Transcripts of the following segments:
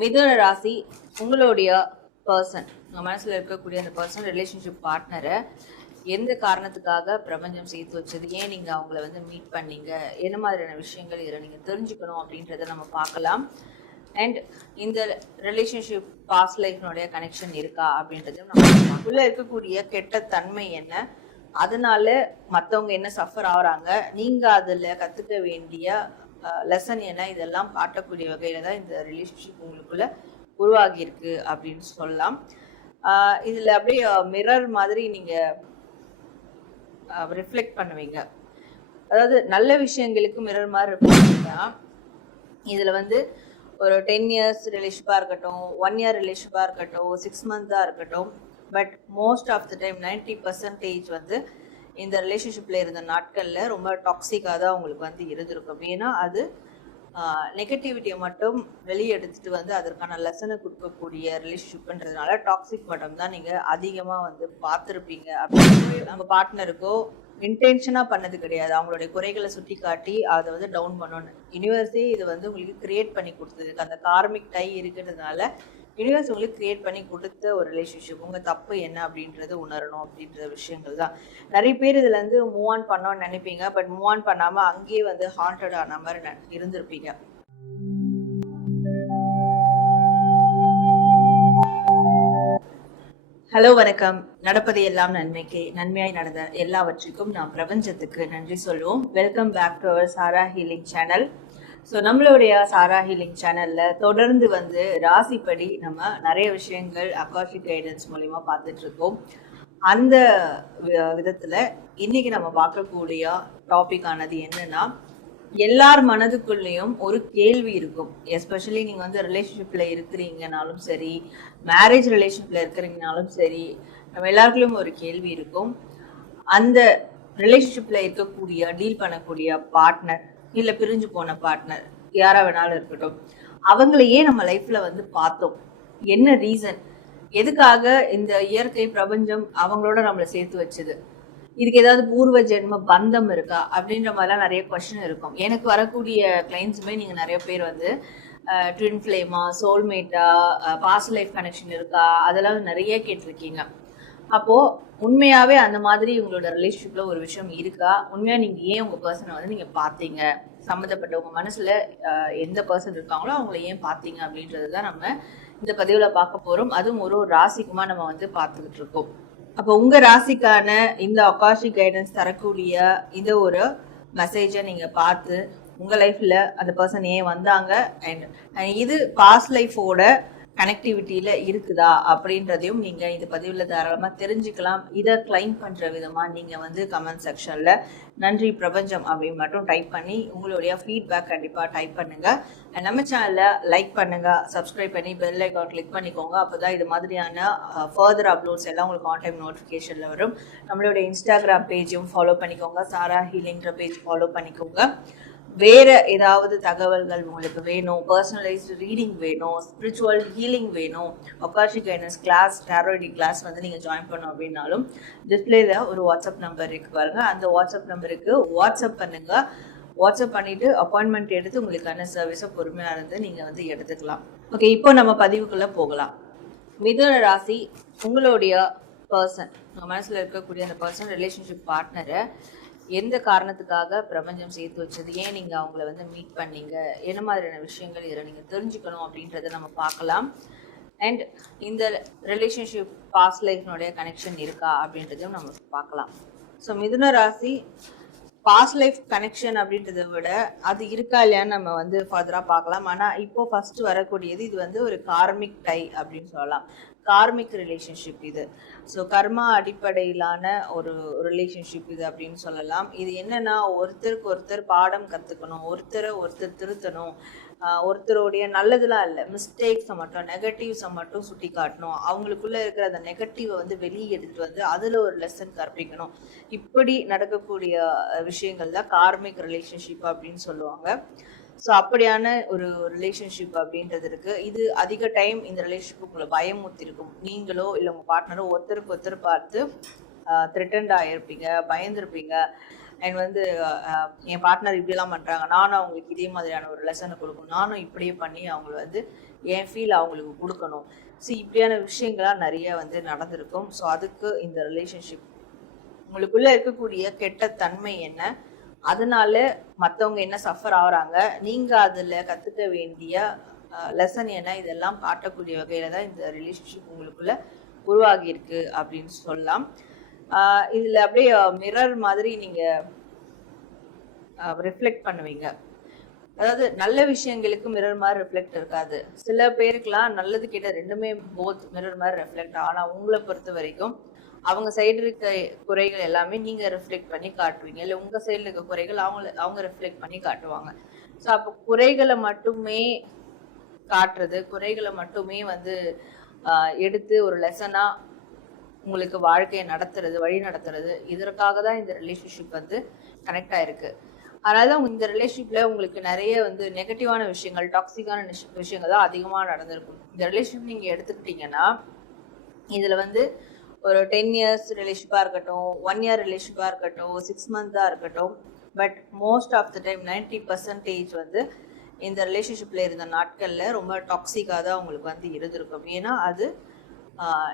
மிதுன ராசி உங்களுடைய பர்சன், உங்கள் மனசில் இருக்கக்கூடிய அந்த பர்சன், ரிலேஷன்ஷிப் பார்ட்னரை எந்த காரணத்துக்காக பிரபஞ்சம் சேர்த்து வச்சது, ஏன் நீங்கள் அவங்கள வந்து மீட் பண்ணீங்க, என்ன மாதிரியான விஷயங்கள் இதில் நீங்கள் தெரிஞ்சுக்கணும் அப்படின்றத நம்ம பார்க்கலாம். அண்ட் இந்த ரிலேஷன்ஷிப் பாஸ்ட் லைஃப்னுடைய கனெக்ஷன் இருக்கா அப்படின்றதையும் நம்ம உள்ள இருக்கக்கூடிய கெட்ட தன்மை என்ன, அதனால மற்றவங்க என்ன சஃபர் ஆகுறாங்க, நீங்கள் அதில் கற்றுக்க வேண்டிய லெசன் என்ன, இதெல்லாம் காட்டக்கூடிய வகையில் தான் இந்த ரிலேஷன்ஷிப் உங்களுக்குள்ள உருவாகி இருக்கு அப்படின்னு சொல்லலாம். இதில் அப்படியே மிரர் மாதிரி நீங்கள் ரிஃப்ளெக்ட் பண்ணுவீங்க. அதாவது நல்ல விஷயங்களுக்கு மிரர் மாதிரி இருப்பீங்கன்னா இதில் வந்து ஒரு 10 இயர்ஸ் ரிலேஷன்ஷிப்பாக இருக்கட்டும், 1 இயர் ரிலேஷன்ஷிப்பாக இருக்கட்டும், 6 மந்த்தாக இருக்கட்டும், but most of the time 90% வந்து இந்த ரிலேஷன்ஷிப்பில் இருந்த நாட்களில் ரொம்ப டாக்ஸிக்காக தான் உங்களுக்கு வந்து இருந்திருக்கும். ஏன்னா அது நெகட்டிவிட்டியை மட்டும் வெளியே எடுத்துகிட்டு வந்து அதற்கான லெசனை கொடுக்கக்கூடிய ரிலேஷன்ஷிப்ன்றதுனால டாக்ஸிக் மட்டும் தான் நீங்கள் அதிகமாக வந்து பார்த்துருப்பீங்க. அப்படின்னு நம்ம பார்ட்னருக்கோ இன்டென்ஷனாக பண்ணது கிடையாது, அவங்களுடைய குறைகளை சுட்டி காட்டி அதை வந்து டவுன் பண்ணணும். யூனிவர்ஸே இது வந்து உங்களுக்கு கிரியேட் பண்ணி கொடுத்ததுக்கு அந்த கார்மிக் டை இருக்கிறதுனால யூனிவர்ஸ் உங்களுக்கு கிரியேட் பண்ணி கொடுத்த ஒரு ரிலேஷன்ஷிப். உங்கள் தப்பு என்ன அப்படின்றது உணரணும் அப்படின்ற விஷயங்கள் தான். நிறைய பேர் இதில் வந்து மூவ் ஆன் பண்ணோன்னு நினைப்பீங்க, பட் மூவ் ஆன் பண்ணாமல் அங்கேயே வந்து ஹாண்டட் ஆன மாதிரி இருந்திருப்பீங்க. ஹலோ, வணக்கம். நடப்பது எல்லாம் நன்மைக்கு, நன்மையாய் நடந்த எல்லாவற்றுக்கும் நாம் பிரபஞ்சத்துக்கு நன்றி சொல்லுவோம். Welcome back to our Sara healing channel. So நம்மளுடைய சாரா ஹீலிங் சேனலில் தொடர்ந்து வந்து ராசிப்படி நம்ம நிறைய விஷயங்கள் அக்காஷிக் கைடன்ஸ் மூலிமா பார்த்துட்டு இருக்கோம். அந்த விதத்தில் இன்னைக்கு நம்ம பார்க்கக்கூடிய டாபிக் ஆனது என்னன்னா, எல்லார் மனதுக்குள்ளேயும் ஒரு கேள்வி இருக்கும். எஸ்பெஷலி நீங்கள் வந்து ரிலேஷன்ஷிப்பில் இருக்கிறீங்கனாலும் சரி, மேரேஜ் ரிலேஷன்ஷிப்பில் இருக்கிறீங்கனாலும் சரி, நம்ம எல்லாருக்குள்ளேயும் ஒரு கேள்வி இருக்கும். அந்த ரிலேஷன்ஷிப்பில் இருக்கக்கூடிய டீல் பண்ணக்கூடிய பார்ட்னர், இல்லை பிரிஞ்சு போன பார்ட்னர், யாரா வேணாலும் இருக்கட்டும், அவங்களையே நம்ம லைஃப்ல வந்து பார்த்தோம். என்ன ரீசன், எதுக்காக இந்த இயற்கை பிரபஞ்சம் அவங்களோட நம்மளை சேர்த்து வச்சது, இதுக்கு ஏதாவது பூர்வ ஜென்ம பந்தம் இருக்கா அப்படின்ற மாதிரிலாம் நிறைய கொஸ்டின் இருக்கும். எனக்கு வரக்கூடிய கிளைண்ட்ஸுமே நீங்கள் நிறைய பேர் வந்து ட்வின் ஃப்ளேமா, சோல்மேட்டா, பாஸ்ட் லைஃப் கனெக்ஷன் இருக்கா, அதெல்லாம் நிறைய கேட்டிருக்கீங்க. அப்போது உண்மையாகவே அந்த மாதிரி உங்களோட ரிலேஷன்ஷிப்பில் ஒரு விஷயம் இருக்கா, உண்மையாக நீங்கள் ஏன் உங்கள் பர்சனை வந்து நீங்கள் பார்த்தீங்க, சம்மந்தப்பட்ட உங்கள் மனசில் எந்த பர்சன் இருக்காங்களோ அவங்கள ஏன் பார்த்தீங்க அப்படின்றது தான் நம்ம இந்த பதிவில் பார்க்க போகிறோம். அதுவும் ஒரு ராசிக்குமா நம்ம வந்து பார்த்துக்கிட்டு இருக்கோம். அப்போ உங்கள் ராசிக்கான இந்த அக்காஷிக் கைடன்ஸ் தரக்கூடிய இந்த ஒரு மெசேஜை நீங்கள் பார்த்து உங்கள் லைஃப்பில் அந்த பர்சன் ஏன் வந்தாங்க, அண்ட் இது பாஸ்ட் லைஃபோட கனெக்டிவிட்டியில் இருக்குதா அப்படின்றதையும் நீங்கள் இந்த பதிவில் தாராளமாக தெரிஞ்சுக்கலாம். இதை கிளைம் பண்ணுற விதமாக நீங்கள் வந்து கமெண்ட் செக்ஷனில் நன்றி பிரபஞ்சம் அப்படின்னு மட்டும் டைப் பண்ணி உங்களுடைய ஃபீட்பேக் கண்டிப்பாக டைப் பண்ணுங்கள். நம்ம சேனலில் லைக் பண்ணுங்கள், சப்ஸ்கிரைப் பண்ணி பெல் ஐக்கான் கிளிக் பண்ணிக்கோங்க. அப்போ தான் இது மாதிரியான ஃபர்தர் அப்லோட்ஸ் எல்லாம் உங்களுக்கு ஆன் டைம் நோட்டிஃபிகேஷனில் வரும். நம்மளுடைய இன்ஸ்டாகிராம் பேஜையும் ஃபாலோ பண்ணிக்கோங்க, சாரா ஹீலிங்கிற பேஜ் ஃபாலோ பண்ணிக்கோங்க. வேறு ஏதாவது தகவல்கள் உங்களுக்கு வேணும், பர்சனலைஸ்டு ரீடிங் வேணும், ஸ்பிரிச்சுவல் ஹீலிங் வேணும், அக்காஷிக் கைடன்ஸ் கிளாஸ், டாரோடி கிளாஸ் வந்து நீங்கள் ஜாயின் பண்ணோம் அப்படின்னாலும் டிஸ்பிளேல ஒரு வாட்ஸ்அப் நம்பர் இருக்குது பாருங்கள், அந்த வாட்ஸ்அப் நம்பருக்கு வாட்ஸ்அப் பண்ணுங்கள். வாட்ஸ்அப் பண்ணிவிட்டு அப்பாயின்மெண்ட் எடுத்து உங்களுக்கான சர்வீஸை பொறுமையாக இருந்து நீங்கள் வந்து எடுத்துக்கலாம். ஓகே, இப்போ நம்ம பதிவுக்குள்ளே போகலாம். மிதுன ராசி உங்களுடைய பர்சன், உங்கள் மனசில் இருக்கக்கூடிய அந்த பர்சன், ரிலேஷன்ஷிப் பார்ட்னரை எந்த காரணத்துக்காக பிரபஞ்சம் சேர்த்து வச்சது, ஏன் நீங்கள் அவங்கள வந்து மீட் பண்ணீங்க, என்ன மாதிரியான விஷயங்கள் இதில் நீங்கள் தெரிஞ்சுக்கணும் அப்படின்றத நம்ம பார்க்கலாம். அண்ட் இந்த ரிலேஷன்ஷிப் பாஸ்ட் லைஃப்னுடைய கனெக்ஷன் இருக்கா அப்படின்றதையும் நம்ம பார்க்கலாம். ஸோ மிதுன ராசி பாஸ்ட் லைஃப் கனெக்ஷன் அப்படின்றத விட அது இருக்கா இல்லையான்னு நம்ம வந்து ஃபர்தராக பார்க்கலாம். ஆனால் இப்போ ஃபர்ஸ்ட் வரக்கூடியது இது வந்து ஒரு கார்மிக் டை அப்படின்னு சொல்லலாம், கார்மிக் ரிலேஷன்ஷிப் இது. ஸோ கர்மா அடிப்படையிலான ஒரு ரிலேஷன்ஷிப் இது அப்படின்னு சொல்லலாம். இது என்னன்னா, ஒருத்தருக்கு ஒருத்தர் பாடம் கற்றுக்கணும், ஒருத்தரை ஒருத்தர் திருத்தணும், ஒருத்தருடைய நல்லதுலாம் இல்லை, மிஸ்டேக்ஸை மட்டும், நெகட்டிவ்ஸை மட்டும் சுட்டி காட்டணும், அவங்களுக்குள்ளே இருக்கிற அந்த நெகட்டிவை வந்து வெளியே எடுத்துகிட்டு வந்து அதில் ஒரு லெசன் கற்பிக்கணும். இப்படி நடக்கக்கூடிய விஷயங்கள் தான் கார்மிக் ரிலேஷன்ஷிப் அப்படின்னு சொல்லுவாங்க. ஸோ அப்படியான ஒரு ரிலேஷன்ஷிப் அப்படின்றது இருக்குது. இது அதிக டைம் இந்த ரிலேஷன்ஷிப் உங்களை பயமுறுத்திருக்கும். நீங்களோ இல்லை உங்கள் பார்ட்னரோ ஒருத்தருக்கு ஒருத்தர் பார்த்து த்ரெட்டன்ட் ஆகிருப்பீங்க, பயந்துருப்பீங்க. அண்ட் வந்து என் பார்ட்னர் இப்படிலாம் பண்ணுறாங்க, நானும் அவங்களுக்கு இதே மாதிரியான ஒரு லெசனை கொடுக்கணும், நானும் இப்படியே பண்ணி அவங்கள வந்து என் ஃபீல் அவங்களுக்கு கொடுக்கணும். ஸோ இப்படியான விஷயங்கள்லாம் நிறைய வந்து நடந்திருக்கும். ஸோ அதுக்கு இந்த ரிலேஷன்ஷிப் உங்களுக்குள்ள இருக்கக்கூடிய கெட்ட தன்மை என்ன, அதனால மற்றவங்க என்ன சஃபர் ஆகுறாங்க, நீங்க அதுல கத்துக்க வேண்டிய லெசன் என்ன, இதெல்லாம் காட்டக்கூடிய வகையில தான் இந்த ரிலேஷன்ஷிப் உங்களுக்குள்ள உருவாகி இருக்கு அப்படின்னு சொல்லலாம். இதுல அப்படியே மிரர் மாதிரி நீங்க ரிஃப்ளெக்ட் பண்ணுவீங்க. அதாவது நல்ல விஷயங்களுக்கு மிரர் மாதிரி ரிஃப்ளெக்ட் இருக்காது. சில பேருக்குலாம் நல்லது கெட்ட ரெண்டுமே போத் மிரர் மாதிரி ரிஃப்ளெக்ட். ஆனா உங்களை பொறுத்த வரைக்கும் அவங்க சைடு இருக்க குறைகள் எல்லாமே நீங்க ரிஃப்ளெக்ட் பண்ணி காட்டுவீங்க, இல்லை உங்க சைடுல இருக்க குறைகள் அவங்க ரிஃப்ளெக்ட் பண்ணி காட்டுவாங்க. ஸோ அப்போ குறைகளை மட்டுமே காட்டுறது, குறைகளை மட்டுமே வந்து எடுத்து ஒரு லெசனா உங்களுக்கு வாழ்க்கையை நடத்துறது, வழி நடத்துறது, இதற்காக தான் இந்த ரிலேஷன்ஷிப் வந்து கனெக்ட் ஆயிருக்கு. அதனாலதான் இந்த ரிலேஷன்ஷிப்ல உங்களுக்கு நிறைய வந்து நெகட்டிவான விஷயங்கள், டாக்ஸிக்கான விஷயங்கள் தான் அதிகமாக நடந்திருக்கும். இந்த ரிலேஷன்ஷிப் நீங்க எடுத்துக்கிட்டீங்கன்னா இதுல வந்து ஒரு 10 இயர்ஸ் ரிலேஷன்ஷிப்பாக இருக்கட்டும், 1 இயர் ரிலேஷன்ஷிப்பாக இருக்கட்டும், 6 மந்த்தாக இருக்கட்டும், but most of the time 90% வந்து இந்த ரிலேஷன்ஷிப்பில் இருந்த நாட்களில் ரொம்ப டாக்ஸிக்காக தான் உங்களுக்கு வந்து இருந்திருக்கும். ஏன்னா அது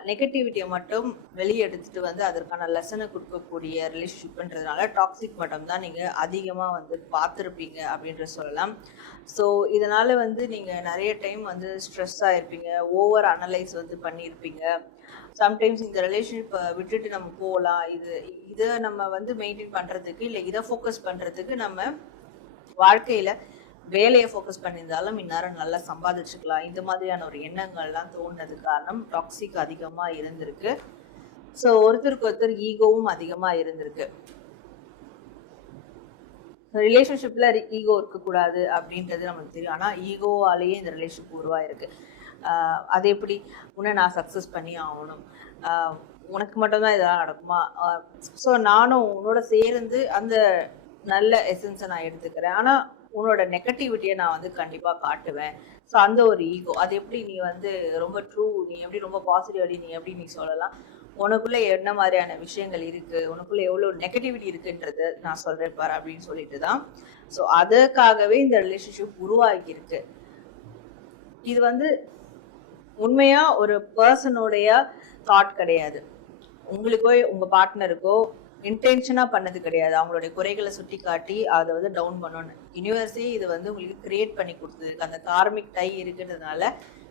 நெகட்டிவிட்டியை மட்டும் வெளியே எடுத்துகிட்டு வந்து அதற்கான லெசனை கொடுக்கக்கூடிய ரிலேஷன்ஷிப்ன்றதுனால டாக்ஸிக் மட்டும் தான் நீங்கள் அதிகமாக வந்து பார்த்துருப்பீங்க அப்படின்ற சொல்லலாம். ஸோ இதனால் வந்து நீங்கள் நிறைய டைம் வந்து ஸ்ட்ரெஸ் ஆகிருப்பீங்க, ஓவர் அனலைஸ் வந்து பண்ணியிருப்பீங்க. சம்டைம்ஸ் இந்த ரிலேஷன்ஷிப்பை விட்டுட்டு நம்ம போகலாம், இதை நம்ம வந்து மெயின்டைன் பண்ணுறதுக்கு, இல்லை இதை ஃபோக்கஸ் பண்ணுறதுக்கு நம்ம வாழ்க்கையில் வேலையை ஃபோக்கஸ் பண்ணியிருந்தாலும் இந்நேரம் நல்லா சம்பாதிச்சுக்கலாம், இந்த மாதிரியான ஒரு எண்ணங்கள்லாம் தோணுனது காரணம் டாக்ஸிக் அதிகமாக இருந்திருக்கு. ஸோ ஒருத்தருக்கு ஒருத்தர் ஈகோவும் அதிகமாக இருந்திருக்கு. ரிலேஷன்ஷிப்ல ஈகோ இருக்கக்கூடாது அப்படின்றது நமக்கு தெரியும். ஆனால் ஈகோவாலேயே இந்த ரிலேஷன்ஷிப் உருவாயிருக்கு. அது எப்படி, உன்னை நான் சக்ஸஸ் பண்ணி ஆகணும், உனக்கு மட்டும்தான் இதெல்லாம் நடக்குமா, ஸோ நானும் உன்னோட சேர்ந்து அந்த நல்ல எசன்ஸை நான் எடுத்துக்கிறேன், ஆனால் உன்னோட நெகட்டிவிட்டியை நான் வந்து கண்டிப்பாக காட்டுவேன். ஸோ அந்த ஒரு ஈகோ, அது எப்படி நீ வந்து ரொம்ப ட்ரூ, நீ எப்படி ரொம்ப பாசிட்டிவ்லி நீ எப்படி நீ சொல்லலாம், உனக்குள்ளே என்ன மாதிரியான விஷயங்கள் இருக்குது, உனக்குள்ளே எவ்வளோ நெகட்டிவிட்டி இருக்குன்றது நான் சொல்கிறேன் பாரு அப்படின்னு சொல்லிட்டு தான். ஸோ அதுக்காகவே இந்த ரிலேஷன்ஷிப் உருவாகியிருக்கு. இது வந்து உண்மையா ஒரு பர்சனோடைய தாட் கிடையாது, உங்களுக்கோ உங்க பார்ட்னருக்கோ இன்டென்ஷனா பண்ணது கிடையாது. அவங்களுடைய குறைகளை சுட்டி காட்டி அதை வந்து டவுன் பண்ணணும். யூனிவர்ஸே இது வந்து உங்களுக்கு கிரியேட் பண்ணி கொடுத்தது, அந்த கார்மிக் டை இருக்கிறதுனால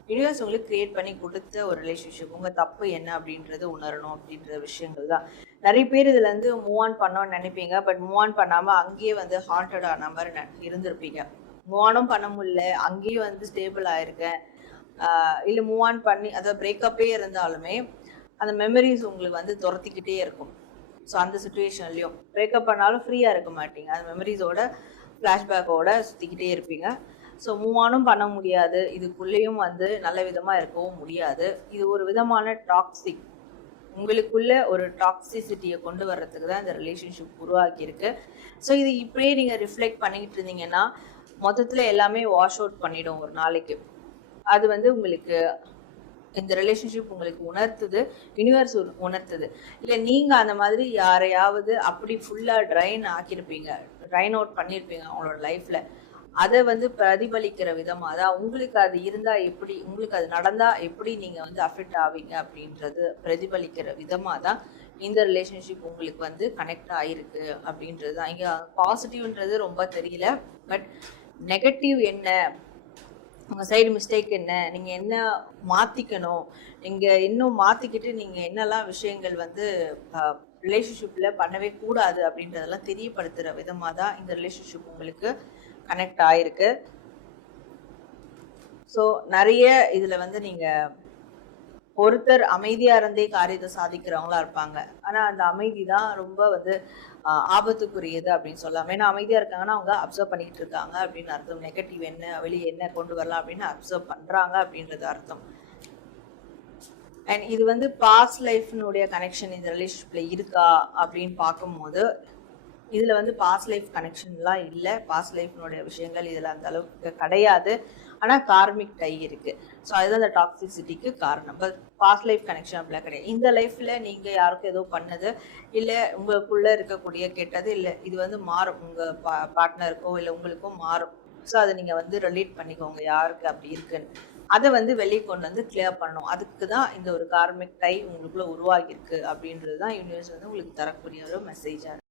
யூனிவர்ஸ் உங்களுக்கு கிரியேட் பண்ணி கொடுத்த ஒரு ரிலேஷன்ஷிப். உங்க தப்பு என்ன அப்படின்றது உணரணும் அப்படின்ற விஷயங்கள் தான். நிறைய பேர் இதுல இருந்து மூவ் ஆன் பண்ணோன்னு நினைப்பீங்க, பட் மூவ் ஆன் பண்ணாம அங்கேயே வந்து ஹாண்டட் ஆன மாதிரி இருந்திருப்பீங்க. மூவ் ஆனும் பண்ண முடியல, அங்கேயே வந்து ஸ்டேபிள் ஆயிருக்கேன், இல்லை மூவ் ஆன் பண்ணி அதாவது பிரேக்கப்பே இருந்தாலுமே அந்த மெமரிஸ் உங்களுக்கு வந்து துரத்திக்கிட்டே இருக்கும். ஸோ அந்த சுச்சுவேஷன்லையும் பிரேக்கப் பண்ணாலும் ஃப்ரீயாக இருக்க மாட்டீங்க, அந்த மெமரிஸோட ஃப்ளாஷ்பேக்கோட சுற்றிக்கிட்டே இருப்பீங்க. ஸோ மூவ் ஆனும் பண்ண முடியாது, இதுக்குள்ளேயும் வந்து நல்ல விதமாக இருக்கவும் முடியாது. இது ஒரு விதமான டாக்ஸிக், உங்களுக்குள்ள ஒரு டாக்ஸிசிட்டியை கொண்டு வர்றதுக்கு தான் இந்த ரிலேஷன்ஷிப் உருவாக்கியிருக்கு. ஸோ இது இப்படியே நீங்கள் ரிஃப்ளெக்ட் பண்ணிக்கிட்டு இருந்தீங்கன்னா மொத்தத்தில் எல்லாமே வாஷ் அவுட் பண்ணிடும் ஒரு நாளைக்கு. அது வந்து உங்களுக்கு இந்த ரிலேஷன்ஷிப் உங்களுக்கு உணர்த்துது, யூனிவர்ஸ் உணர்த்துது. இல்லை நீங்கள் அந்த மாதிரி யாரையாவது அப்படி ஃபுல்லாக ட்ரைன் ஆக்கியிருப்பீங்க, ட்ரைன் அவுட் பண்ணியிருப்பீங்க அவங்களோட லைஃப்பில். அதை வந்து பிரதிபலிக்கிற விதமாக தான் உங்களுக்கு அது இருந்தால் எப்படி, உங்களுக்கு அது நடந்தால் எப்படி நீங்கள் வந்து அஃபெக்ட் ஆவீங்க அப்படின்றது பிரதிபலிக்கிற விதமாக தான் இந்த ரிலேஷன்ஷிப் உங்களுக்கு வந்து கனெக்ட் ஆகிருக்கு அப்படின்றது தான். இங்கே பாசிட்டிவ்ன்றது ரொம்ப தெரியல, பட் நெகட்டிவ் என்ன, உங்கள் சைடு மிஸ்டேக் என்ன, நீங்கள் என்ன மாற்றிக்கணும், நீங்கள் இன்னும் மாற்றிக்கிட்டு நீங்கள் என்னெல்லாம் விஷயங்கள் வந்து ரிலேஷன்ஷிப்பில் பண்ணவே கூடாது அப்படின்றதெல்லாம் தெரியப்படுத்துகிற விதமாக தான் இந்த ரிலேஷன்ஷிப் உங்களுக்கு கனெக்ட் ஆகிருக்கு. ஸோ நிறைய இதில் வந்து நீங்கள் ஒருத்தர் அமைதியாக இருந்தே காரியத்தை சாதிக்கிறவங்களா இருப்பாங்க, ஆனால் அந்த அமைதி தான் ரொம்ப வந்து ஆபத்துக்குரியது அப்படின்னு சொல்லலாம். ஏன்னா அமைதியாக இருக்காங்கன்னா அவங்க அப்சர்வ் பண்ணிக்கிட்டு இருக்காங்க அப்படின்னு அர்த்தம். நெகட்டிவ் என்ன, வெளியே என்ன கொண்டு வரலாம் அப்படின்னு அப்சர்வ் பண்ணுறாங்க அப்படின்றது அர்த்தம். அண்ட் இது வந்து பாஸ்ட் லைஃப்னுடைய கனெக்ஷன் இந்த ரிலேஷன்ஷிப்பில் இருக்கா அப்படின்னு பார்க்கும்போது இதில் வந்து பாஸ்ட் லைஃப் கனெக்ஷன்லாம் இல்லை, பாஸ்ட் லைஃப்னுடைய விஷயங்கள் இதில் அந்த அளவுக்கு கிடையாது. ஆனால் கார்மிக் டை இருக்குது, ஸோ அதுதான் அந்த டாக்ஸிசிட்டிக்கு காரணம். பட் பாஸ்ட் லைஃப் கனெக்ஷன் அப்படிலாம் கிடையாது. இந்த லைஃப்பில் நீங்கள் யாருக்கும் ஏதோ பண்ணது, இல்லை உங்களுக்குள்ளே இருக்கக்கூடிய கெட்டது, இல்லை இது வந்து மாறும், உங்கள் பார்ட்னருக்கோ இல்லை உங்களுக்கும் மாறும். ஸோ அதை நீங்கள் வந்து ரிலேட் பண்ணிக்கோங்க யாருக்கு அப்படி இருக்குன்னு. அதை வந்து வெளியே கொண்டு வந்து கிளியர் பண்ணும். அதுக்கு தான் இந்த ஒரு கார்மிக் டை உங்களுக்குள்ள உருவாகியிருக்கு அப்படின்றது தான் யூனிவர்ஸ் வந்து உங்களுக்கு தரக்கூடிய ஒரு மெசேஜா இருக்கு.